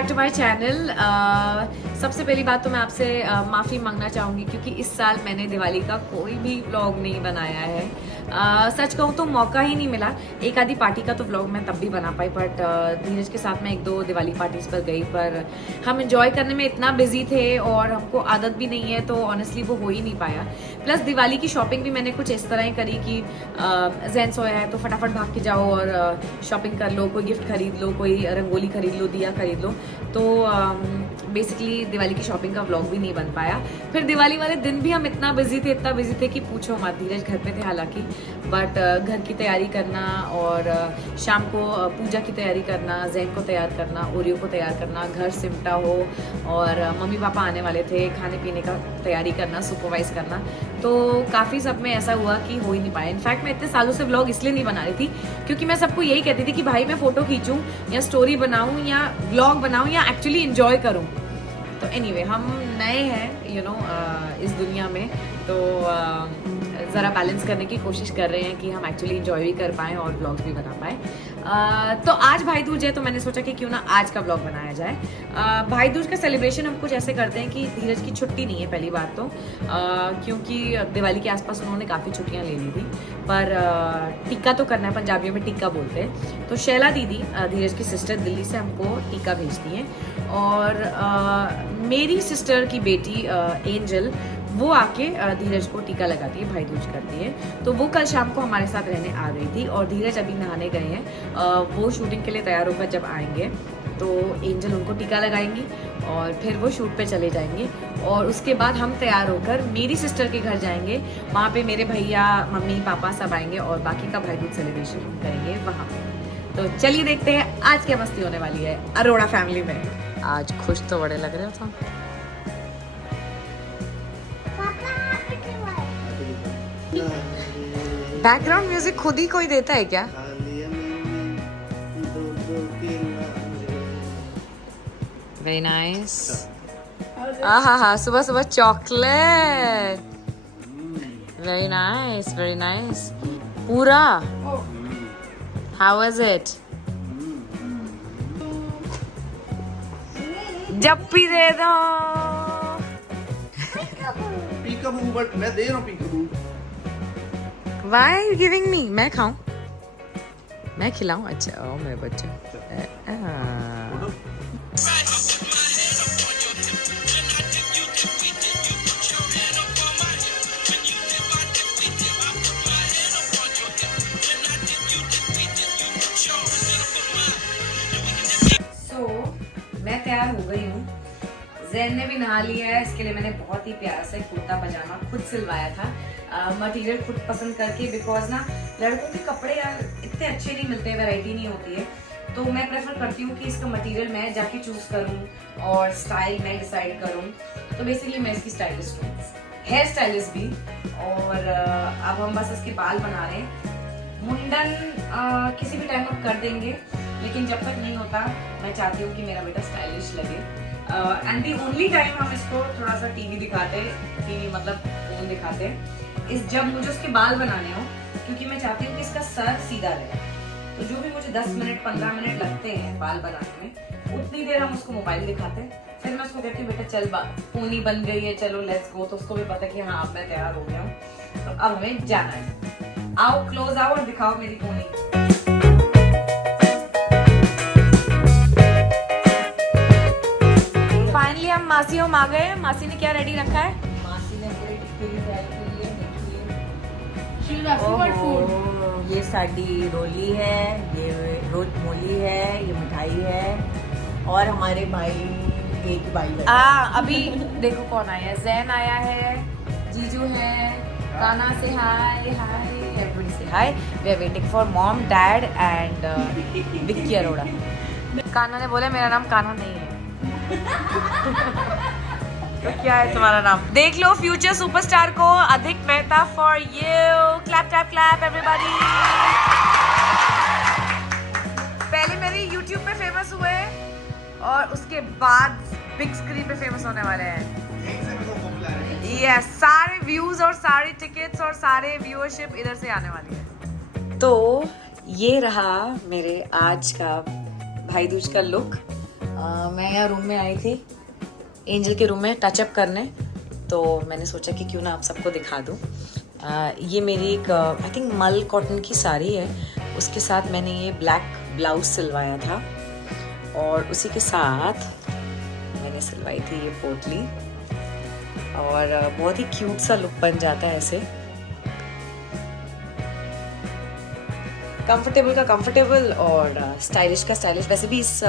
Back to my channel. सबसे पहली बात तो मैं आपसे माफ़ी मांगना चाहूँगी क्योंकि इस साल मैंने दिवाली का कोई भी व्लॉग नहीं बनाया है। सच कहूँ तो मौका ही नहीं मिला। एक आधी पार्टी का तो व्लॉग मैं तब भी बना पाई, बट धीरज के साथ मैं 1-2 दिवाली पार्टीज पर गई, पर हम एंजॉय करने में इतना बिजी थे और हमको आदत भी नहीं है, तो ऑनेस्टली वो हो ही नहीं पाया। प्लस दिवाली की शॉपिंग भी मैंने कुछ इस तरह ही करी कि जैन सोया है तो फटाफट भाग के जाओ और शॉपिंग कर लो, कोई गिफ्ट खरीद लो, कोई रंगोली खरीद लो, दिया खरीद लो। तो बेसिकली दिवाली की शॉपिंग का व्लॉग भी नहीं बन पाया। फिर दिवाली वाले दिन भी हम इतना बिजी थे कि पूछो मत। धीरज घर पे थे हालांकि, बट घर की तैयारी करना और शाम को पूजा की तैयारी करना, जैन को तैयार करना, ओरियो को तैयार करना, घर सिमटा हो, और मम्मी पापा आने वाले थे, खाने पीने का तैयारी करना, सुपरवाइज करना, तो काफ़ी सब में ऐसा हुआ कि हो ही नहीं पाया। इनफैक्ट मैं इतने सालों से व्लॉग इसलिए नहीं बना रही थी क्योंकि मैं सबको यही कहती थी कि भाई मैं फोटो खींचूं या स्टोरी बनाऊं या व्लॉग बनाऊं या एक्चुअली एंजॉय करूं। तो एनीवे, हम नए हैं इस दुनिया में, तो ज़रा बैलेंस करने की कोशिश कर रहे हैं कि हम एक्चुअली एंजॉय भी कर पाएँ और व्लॉग्स भी बना पाएँ। तो आज भाई दूज है, तो मैंने सोचा कि क्यों ना आज का व्लॉग बनाया जाए। भाई दूज का सेलिब्रेशन हम कुछ ऐसे करते हैं कि धीरज की छुट्टी नहीं है पहली बात तो, क्योंकि दिवाली के आसपास उन्होंने काफ़ी छुट्टियाँ ले ली थी, पर टीका तो करना है, पंजाबियों में टीका बोलते हैं। तो शैला दीदी, धीरज की सिस्टर, दिल्ली से हमको टीका भेजती हैं, और मेरी सिस्टर की बेटी एंजल, वो आके धीरज को टीका लगाती है, भाई दूज करती है। तो वो कल शाम को हमारे साथ रहने आ गई थी, और धीरज अभी नहाने गए हैं। वो शूटिंग के लिए तैयार होकर जब आएंगे तो एंजल उनको टीका लगाएंगी और फिर वो शूट पे चले जाएंगे, और उसके बाद हम तैयार होकर मेरी सिस्टर के घर जाएंगे। वहाँ पे मेरे भैया, मम्मी, पापा सब आएंगे और बाकी का भाई दूज सेलिब्रेशन हम करेंगे वहाँ पे। तो चलिए देखते हैं आज क्या मस्ती होने वाली है अरोड़ा फैमिली में। आज खुश तो बड़े लग रहे हो तुम। बैकग्राउंड म्यूजिक खुद ही कोई देता है क्या? Very nice. हाँ, सुबह सुबह chocolate. Very nice, very nice. पूरा हाउ वाज इट? जप्पी दे दो। पीकाबू, बट मैं दे रहा हूँ पीकाबू। Why are you giving me? मैं खाऊं? मैं खिलाऊं? अच्छा, ओ मेरे बच्चे। मैं तैयार हो गई हूँ, जैन ने भी नहा लिया है। इसके लिए मैंने बहुत ही प्यार से कुर्ता पजामा खुद सिलवाया था, मटेरियल खुद पसंद करके, बिकॉज ना लड़कों के कपड़े यार इतने अच्छे नहीं मिलते, वैरायटी नहीं होती है। तो मैं प्रेफर करती हूँ कि इसका मटेरियल मैं जाके चूज करूँ और स्टाइल मैं डिसाइड करूँ। तो बेसिकली मैं इसकी स्टाइलिस्ट हूँ, हेयर स्टाइलिस्ट भी। और अब हम बस इसके बाल बना रहे हैं। मुंडन किसी भी टाइम अब कर देंगे, लेकिन जब तक नहीं होता मैं चाहती हूँ कि मेरा बेटा स्टाइलिश लगे। एंड दी ओनली टाइम हम इसको थोड़ा सा टीवी दिखाते, टीवी मतलब फोन दिखाते इस जब मुझे उसके बाल बनाने हो, क्योंकि मैं चाहती हूँ कि इसका सर सीधा रहे। तो जो भी मुझे 10 मिनट 15 मिनट लगते हैं बाल बनाने में, उतनी देर हम उसको मोबाइल दिखाते हैं। फिर मैं उसको कहती हूँ बेटा चल पूनी बन गई है, चलो लेट्स गो। तो उसको भी पता कि हाँ अब मैं तैयार हो गया हूँ, तो अब हमें जाना है। आओ क्लोज आओ और दिखाओ मेरी पूनी। फाइनली हम मासी होम आ गए। मासी ने क्या रेडी रखा है? मासी ने पूरी टिक्की तैयार की है, ये साड़ी रोली है, ये रोज मोली है, ये मिठाई है, और हमारे भाई एक भाई अभी देखो कौन आया है। जैन आया है, जीजू है, काना से हाय हाय, एवरीबॉडी से hi. We are waiting for mom, dad and Vicky Arora. काना ने बोला मेरा नाम काना नहीं है। तो क्या है तुम्हारा नाम? देख लो फ्यूचर सुपरस्टार को, अधिक Mehta for you. Clap clap clap everybody. पहले मेरे YouTube पे फेमस हुए और उसके बाद बिग स्क्रीन पे फेमस होने वाले हैं। यस, सारे व्यूज और सारे टिकट्स और सारे व्यूअरशिप इधर से आने वाली है। तो ये रहा मेरे आज का भाई दूज का लुक। मैं यहाँ रूम में आई थी, एंजल के रूम में टचअप करने, तो मैंने सोचा कि क्यों ना आप सबको दिखा दूँ। ये मेरी एक आई थिंक मल कॉटन की साड़ी है, उसके साथ मैंने ये ब्लैक ब्लाउज सिलवाया था और उसी के साथ मैंने सिलवाई थी ये पोटली, और बहुत ही क्यूट सा लुक बन जाता है ऐसे। कंफर्टेबल का कंफर्टेबल और स्टाइलिश का स्टाइलिश। वैसे भी इस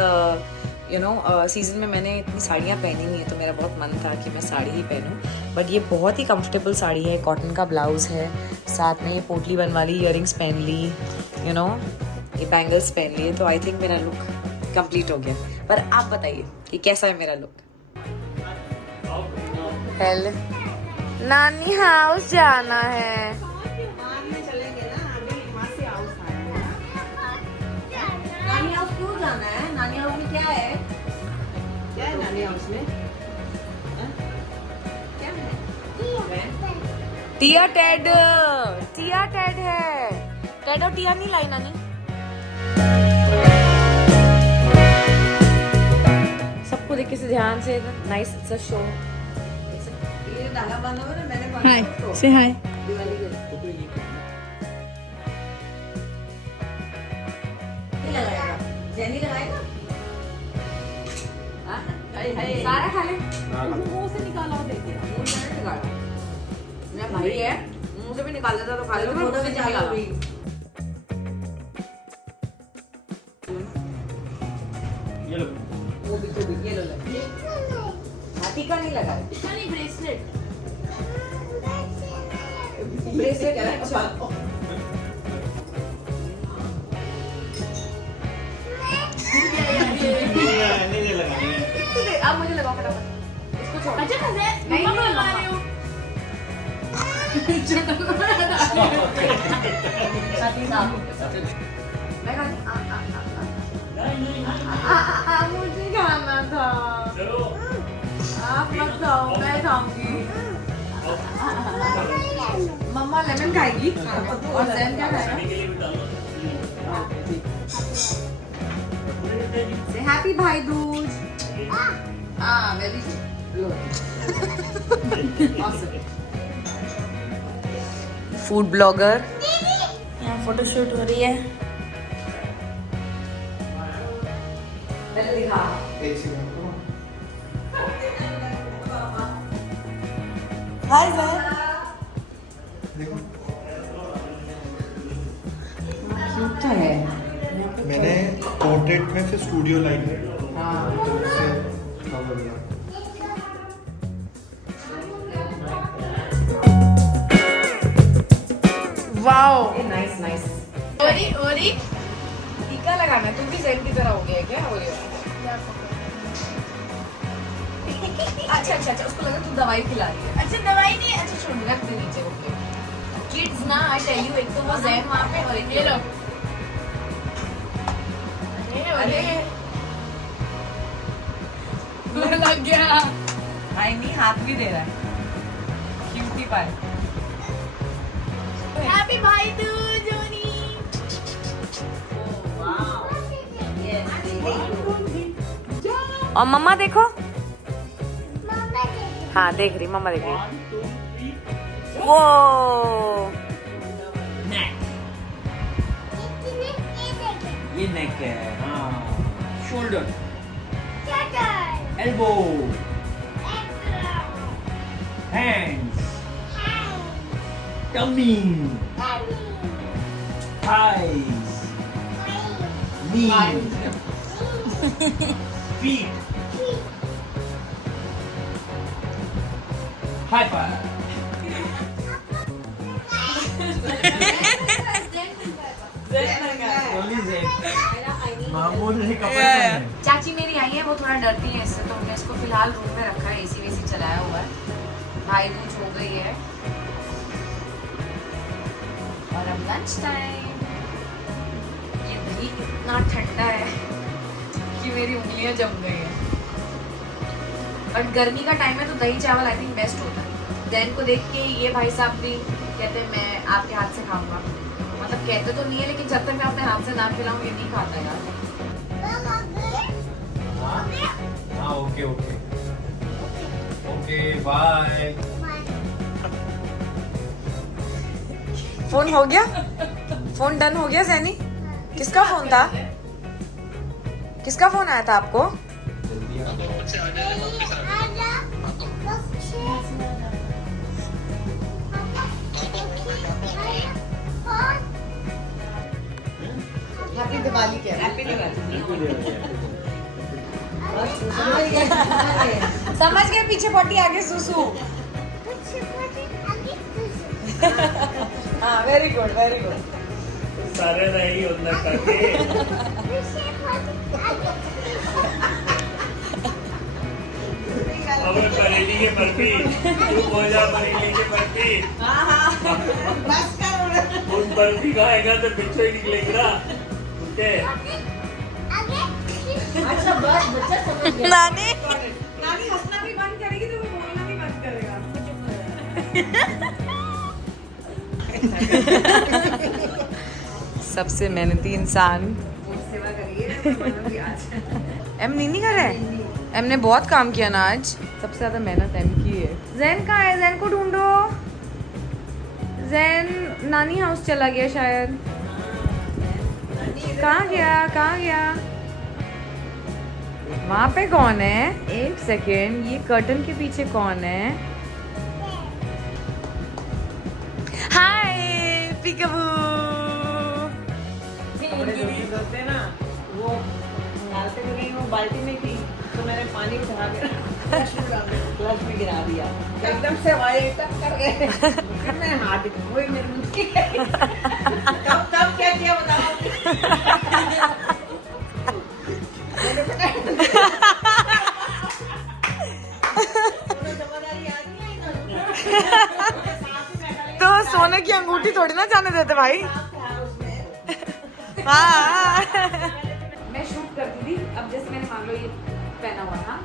सीज़न में मैंने इतनी साड़ियाँ पहनी नहीं है, तो मेरा बहुत मन था कि मैं साड़ी ही पहनूं, बट ये बहुत ही कंफर्टेबल साड़ी है। कॉटन का ब्लाउज है, साथ में ये पोटली बन वाली इयरिंग्स पहन ली, ये बैंगल्स पहन लिए, तो आई थिंक मेरा लुक कंप्लीट हो गया। पर आप बताइए कि कैसा है मेरा लुक। हेलो, नानी हाउस जाना है। नानी हाउस क्यों जाना है? नानी हाउस में क्या है? क्या है नानी हाउस में? क्या है? टिया टेड है। टेड और टिया नहीं लाई नानी। सबको देख के से ध्यान से, नाइस, इट्स अ शो। ये धागा बांधा हुआ ना, मैंने बांधा हाय, तो से हाय। दिवाली के लगाएगा, जेनी लगाएगा। सारा खा ले। मुंह से निकाला और देख दिया। मुंह से नहीं निकाला। मेरा भाई है, मुंह से भी निकाल देता तो खा लेता, मुंह से नहीं निकाला। ये लो, वो भी तो ये लो ले। हाथी का नहीं लगा है। ब्रेसलेट है। अच्छा, नहीं लगानी है। अब मुझे लगाओ फटाफट। इसको छोड़। अच्छा नहीं लगा रही हूँ। हाथी साहब। मैं मुझे खाना था। आप मत खाओ, मैं खाऊंगी। मम्मा लेमन खाएगी और जैन क्या खाएगा? हैप्पी भाई दूज। वेरी फूड ब्लॉगर, यहाँ फोटोशूट हो रही है। पहले दिखा। Hi sir. देखो, क्यूट तो है। मैंने पोर्ट्रेट में से स्टूडियो लाइन है। हाँ। तो उससे cover किया। Wow, nice nice. ओरी टीका लगाना है। तू भी जैन की तरह हो गया है क्या? ओरी अच्छा, उसको लगा तू दवाई खिला रही है। अच्छा दवाई नहीं, अच्छा छोड़, रख दे नीचे। ओके किड्स ना, आई टेल यू, एक तो वो जैन वहाँ पे और एक ये लो। अरे लग गया। आई नहीं, हाथ भी दे रहा है। Cutie pie. हैप्पी भाई दूज जोनी। और मम्मा देखो। हाँ देख रही, मम्मा देख रही। वो ये नेक है, हाँ, shoulder, elbow, hands, tummy, thighs, knees, feet, high five. मामूल नहीं, कपड़े पहने। चाची मेरी आई है, वो थोड़ा डरती है इससे, तो हमने इसको फिलहाल रूम में रखा है, एसी वेसी चलाया हुआ है। भाई दूज हो गई है और अब लंच टाइम। ये दही इतना ठंडा है कि मेरी उंगलियां जम गई हैं। बट गर्मी का टाइम है तो दही चावल आई थिंक बेस्ट होता है। दैन को देख के ये भाई साहब भी कहते हैं मैं आपके हाथ से खाऊंगा। मतलब कहते तो नहीं है, लेकिन जब तक मैं अपने हाथ से ना खिलाऊं ये नहीं खाता यार। हाँ okay okay okay bye. Phone हो गया? फोन डन हो गया सैनी? किसका फोन था? किसका फोन आया था आपको? हैप्पी दिवाली क्या? हैप्पी दिवाली। समझ गए, पीछे पॉटी आगे सुसु। हाँ वेरी गुड वेरी गुड। सारे नहीं होता करके अब बरेली के बर्फी तू हो जा बरेली के बर्फी। उस बर्फी खाएगा तो पीछे ही निकलेगा उनके। अच्छा बस बच्चा समझ गया। नानी नानी हंसना भी बंद करेगी तो वो बोलना भी बंद करेगा। सबसे मेहनती इंसान सेवा करिए आज। एम नहीं कर रहा है। एम ने बहुत काम किया ना आज। सबसे ज्यादा मेहनत एम की है। जैन कहाँ है? जैन को ढूंढो। जैन नानी हाउस चला गया शायद। कहाँ गया? कहाँ गया? वहाँ पे कौन है? एक सेकेंड, ये कर्टन के पीछे कौन है? हाय पीकाबू। होते ना वो डालते तो नहीं, वो बाल्टी में थी तो मैंने पानी उठा के फ्लश में गिरा दिया, एकदम से हमारे टक कर गए। फिर मैं हाथ वही मेरे मुंह की तब क्या किया बताओ। मैंने समझदारी याद नहीं आई तो सोने की अंगूठी थोड़ी ना जाने देते भाई। हाँ मैं शूट करती थी। अब जैसे मैंने मान लो ये पहना हुआ था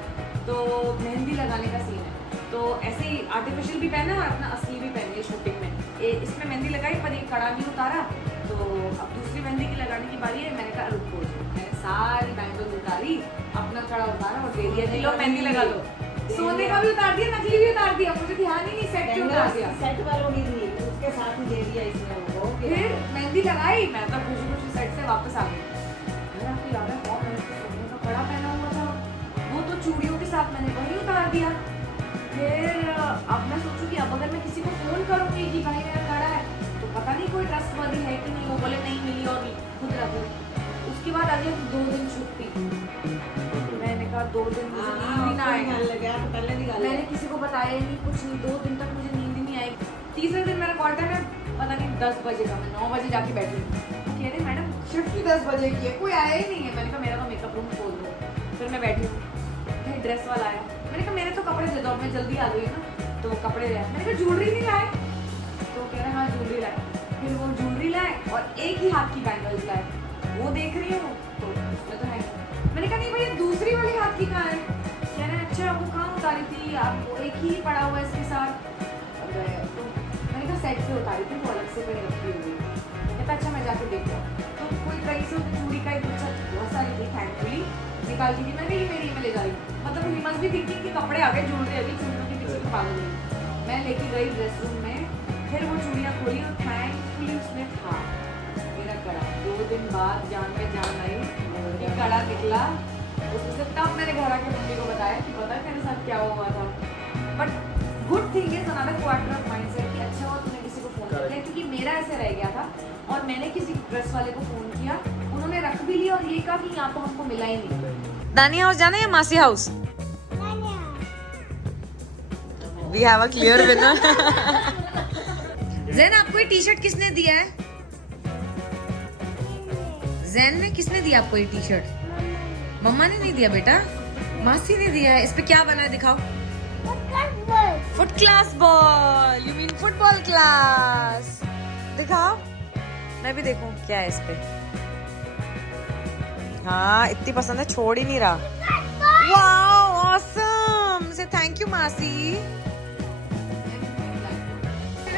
तो मेहंदी लगाने का सीन है, तो ऐसे ही आर्टिफिशियल भी पहना और अपना असली भी पहनी है शूटिंग में। इसमें मेहंदी लगाई पर ये कड़ा नहीं उतारा, तो अब दूसरी मेहंदी की लगाने की बारी है। मैंने कहा रुको, मैंने सारी बैंगल्स उतारी, अपना कड़ा उतारा और दे दिया, लो मेहंदी लगा लो। सोने का भी उतार दिया, नकली भी उतार दिया, मुझे ध्यान ही नहीं, सेट भी उतार दिया। सेट वालों ने दी उसके साथ ही दे दिया इसने वो। फिर मेहंदी लगाई, मैं तो खुशी खुशी सेट से वापस आ गई। अरे आपको याद है बहुत मैंने तो सोने का कड़ा पहना हुआ था, वो तो चूड़ियों के साथ मैंने वही उतार दिया। फिर अब मैं सोचूं कि अब अगर मैं किसी को फोन करूंगी कि भाई मेरा कड़ा है, तो पता नहीं कोई ट्रस्टवर्दी है कि नहीं। वो बोले नहीं मिली और खुद रख लो। उसके बाद आ गया 2 दिन छुट्टी। मैंने कहा 2 दिन मुझे नींद ही ना आएगा। मैंने किसी को बताया ही नहीं, कुछ नहीं। 2 दिन तक मुझे नींद ही नहीं आई। तीसरे दिन मेरा कॉल टाइम है पता नहीं 10 बजे का। मैं 9 बजे जाके बैठी हूँ। कह रहे मैडम शिफ्ट भी 10 बजे की है, कोई आया ही नहीं है। मैंने कहा मेरा तो मेकअप रूम खोल दो। फिर मैं बैठी हूँ, फिर ड्रेस वाला आया। मैंने कहा मेरे तो कपड़े दे दो, मैं जल्दी आ गई ना, तो कपड़े लाए। मैंने कहा ज्वेलरी नहीं लाए, तो कह रहे हाँ ज्वेलरी लाए। फिर वो ज्वेलरी लाए और एक ही हाथ की बैंगल्स लाए। वो देख रही हूँ तो उसमें तो है। मैंने कहा नहीं भैया दूसरी वाली हाथ की कहाँ है? कह रहे हैं अच्छा वो कहाँ उतारी थी आप? एक ही पड़ा हुआ है इसके साथ। तो मैंने कहा सेट से उतारी थी, वो अलग से कहीं रखी हुई। कहता अच्छा मैं जाके देखता हूँ। तो कोई कहीं से चूड़ी का एक अच्छा बहुत सारी थी, थैंकफुली निकाल दी थी। मैंने ये मेरी में ले जा रही हूँ, मतलब ही मस्ट भी थिंकिंग कि कपड़े आगे ज्वेलरी अभी चूड़ियों के पीछे पागल हुई। मैं लेके गई ड्रेस रूम में, फिर वो चूड़ियाँ खोली और थैंकफुली उसमें था मेरा कड़ा। 2 दिन बाद जान में जान आई, ये कड़ा निकला उससे। तब मैंने घर आके मम्मी को बताया कि पता है मेरे साथ क्या हुआ था। But good thing is another quarter of mindset कि अच्छा हुआ तुमने किसी को फोन किया, क्योंकि मेरा ऐसे रह गया था। और मैंने किसी ड्रेस वाले को फोन किया, उन्होंने रख भी लिया और ये कहा कि यहाँ तो हमको मिला ही नहीं। नानी हाउस जाना या मासी house? We have a clear winner. Jain आपको ये टी शर्ट किसने दिया है? जैन ने किसने दिया आपको ये टी शर्ट? मम्मा ने नहीं दिया बेटा, मासी ने दिया है। इस पे क्या बना है दिखाओ। Foot class ball, you mean football class. दिखाओ मैं भी देखूं क्या है इस पे। हाँ इतनी पसंद है, छोड़ ही नहीं रहा। वाओ ऑसम, से थैंक यू मासी।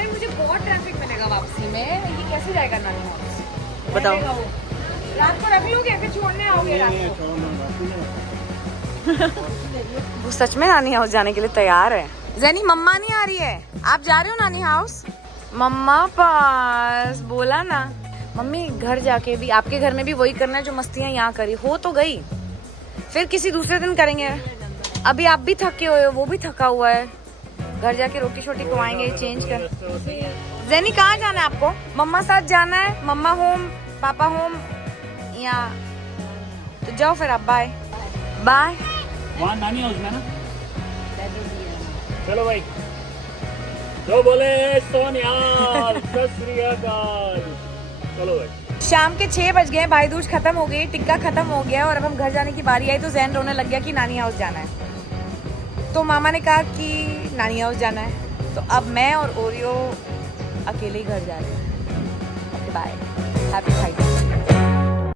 मुझे बहुत ट्रैफिक मिलेगा वापसी में, ये कैसे जाएगा नानी हाउस बताओ? रात को रख लोगे फिर छोड़ने आओगे रात को? वो सच में नानी हाउस जाने के लिए तैयार है। जैनी मम्मा नहीं आ रही है, आप जा रहे हो नानी हाउस? मम्मा पास बोला ना। मम्मी घर जाके भी आपके घर में भी वही करना है जो मस्तियाँ यहाँ करी, हो तो गई, फिर किसी दूसरे दिन करेंगे। अभी आप भी थके हुए हो, वो भी थका हुआ है, घर जाके रोटी शोटी खवाएंगे, चेंज कर। जैनी कहाँ जाना है आपको? मम्मा साथ जाना है? मम्मा होम, पापा होम, या तो जाओ फिर आप। Bye bye. वहाँ नानी हाउस में ना। चलो भाई, जो बोले सोनिया सत श्री अकाल। चलो भाई। शाम के 6 बज गए, भाई दूज खत्म हो गई, टिक्का खत्म हो गया और अब हम घर जाने की बारी आई तो जैन रोने लग गया कि नानी हाउस जाना है। तो मामा ने कहा कि नानी हाउस जाना है, तो अब मैं और ओरियो अकेले ही घर जा रहे हैं। ओके बाय, हैप्पी भाई।